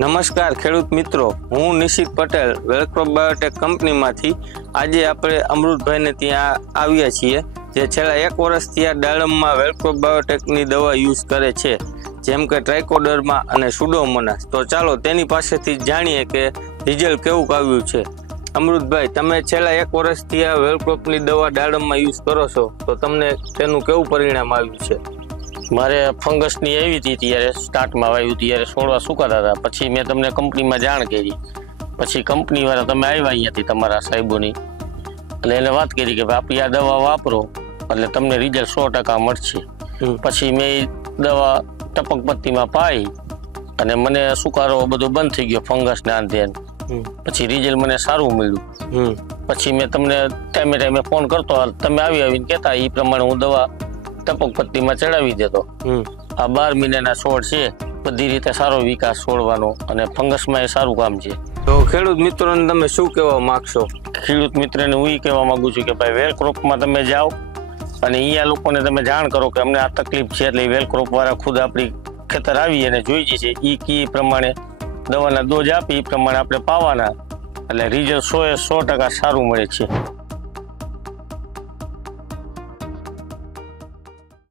નમસ્કાર ખેડૂત મિત્રો, હું નિશિત પટેલ વેલક્રોપ બાયોટેક કંપનીમાંથી આજે આપણે અમૃતભાઈને ત્યાં આવ્યા છીએ, જે છેલ્લા 1 વર્ષથી આ દાડમમાં વેલક્રોપ બાયોટેકની દવા યુઝ કરે છે, જેમ કે ટ્રાઇકોડર્મા અને સુડોમોનાસ. તો ચાલો તેની પાસેથી જાણીએ કે રિઝલ્ટ કેવું આવ્યું છે. અમૃતભાઈ, તમે છેલ્લા 1 વર્ષથી આ વેલક્રોપની દવા દાડમમાં યુઝ કરો છો, તો તમને તેનું કેવું પરિણામ આવ્યું છે? મારે ફંગસની આવી હતી ત્યારે સ્ટાર્ટમાં આવ્યું ત્યારે છોડવા સુકાતા હતા. પછી મેં તમને કંપનીમાં જાણ કરી. પછી કંપનીવાળા તમે આવ્યા અહીંયાથી તમારા સાહેબોની, એટલે એને વાત કરી કે આપણી આ દવા વાપરો એટલે તમને રિઝલ્ટ 100% મળશે. પછી મેં દવા ટપક પટ્ટીમાં પાઈ અને મને સુકારો બધો બંધ થઈ ગયો, ફંગસના આંધે. પછી રિઝલ્ટ મને સારું મળ્યું. પછી મેં તમને ટાઈમે ફોન કરતો, તમે આવીને કહેતા, એ પ્રમાણે હું દવા ટપક પટ્ટીમાં ચડાવી દેતો. આ 12 મહિનાના છોડ છે, બધી રીતે સારો વિકાસ છોડવાનો અને ફંગસમાં એ સારું કામ છે. તો ખેડૂત મિત્રોને તમે શું કહેવા માંગશો? ખેડૂત મિત્રને હું એ કહેવા માંગુ છું કે ભાઈ વેલક્રોપમાં તમે જાઓ અને અહીંયા લોકોને તમે જાણ કરો કે અમને આ તકલીફ છે, એટલે વેલક્રોપ વાળા ખુદ આપણી ખેતર આવી અને જોઈ છે એ કી પ્રમાણે દવાના ડોઝ આપી એ પ્રમાણે આપણે પાવાના, એટલે રિઝલ્ટ 100% સારું મળે છે.